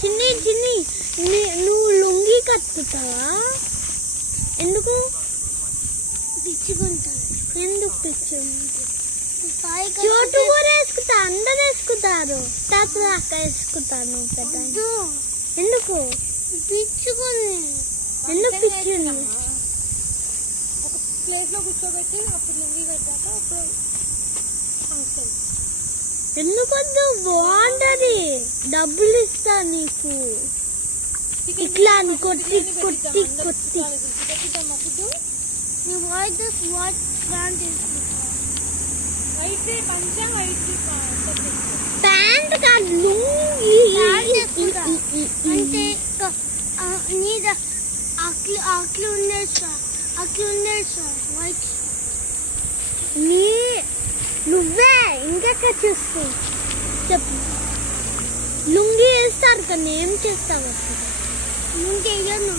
చిన్ని చిన్ని నువ్వు లుంగి కట్టుతావా? ఎందుకు పిచ్చుకుంటారు? ఎందుకు పిచ్చు? చోటు కూడా వేసుకుంటా, అందరు వేసుకుంటారు. తాత అక్క వేసుకుంటాను కదా. ఎందుకు పిచ్చుకుని? ఎందుకు పిచ్చుని? ఒక ప్లేస్ లో కూర్చోబెట్టి అప్పుడు లుంగి కట్టాక అప్పుడు ఫంక్షన్. ఎందుకొద్దు, బాగుంటది. డబ్బులు ఇస్తా నీకు. ఇట్లా అని కొట్టి కొట్టి కొట్టి ప్యాంట్ కాదు, లుంగి. అంటే నీద అట్లు ఉండేది సార్ వైట్. నువ్వే ఇంకెక్కడ చూస్తూ చెప్పు. లుంగి వేస్తారు కానీ ఏం చేస్తావు? లుంగి వేయను,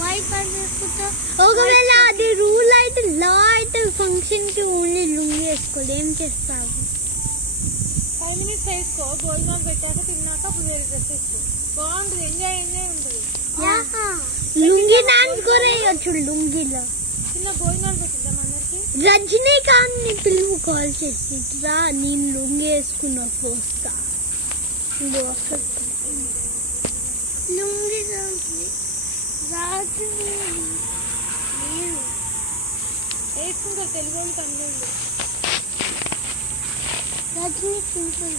వైట్ ప్యాంట్ వేసుకుంటా. ఒకవేళ అది రూల్ అయితే, లా అయితే ఫంక్షన్ కి ఓన్లీ లుంగి వేసుకోవాలి. ఏం చేస్తావు? 5 minutes వేసుకో, భోజనాలు పెట్టాక తిన్నాక అప్పుడు వేరే డ్రెస్ వేసుకో. బాగుంటుంది, ఎంజాయ్ ఉంటుంది. లుంగి డాన్స్ కూడా వేయచ్చు లుంగిలో. చిన్న భోజనాలు పెట్టిద్దాం అందరికి. రజనీకాంత్ పిలువు కాల్ చేసి, రా నేను లుంగి వేసుకున్నా వస్తా. లుంగి రాజు వేసుకుంటారు తెలుగు వాళ్ళు, కన్నుంది. రజనీ సింపుల్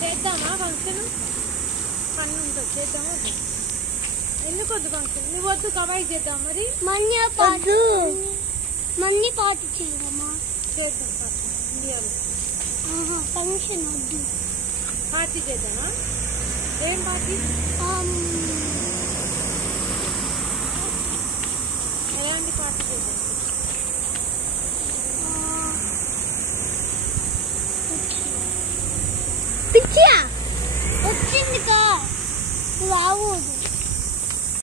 చేద్దామా ఫంక్షన్? పన్ను ఉంటుంది, చేద్దామా? ఎందుకు వద్దు ఫంక్షన్? నువ్వు వద్దు, కవాయి చేద్దాం. మరి మనీ పార్టీ చేయదమ్మా. చేద్దాం పార్టీ ఇండియాలో. ఫంక్షన్ వద్దు, పార్టీ చేద్దామా? ఏం పార్టీ? ఎలాంటి పార్టీ చేద్దాం? పిచ్చియా వచ్చింది కా రావద్దు.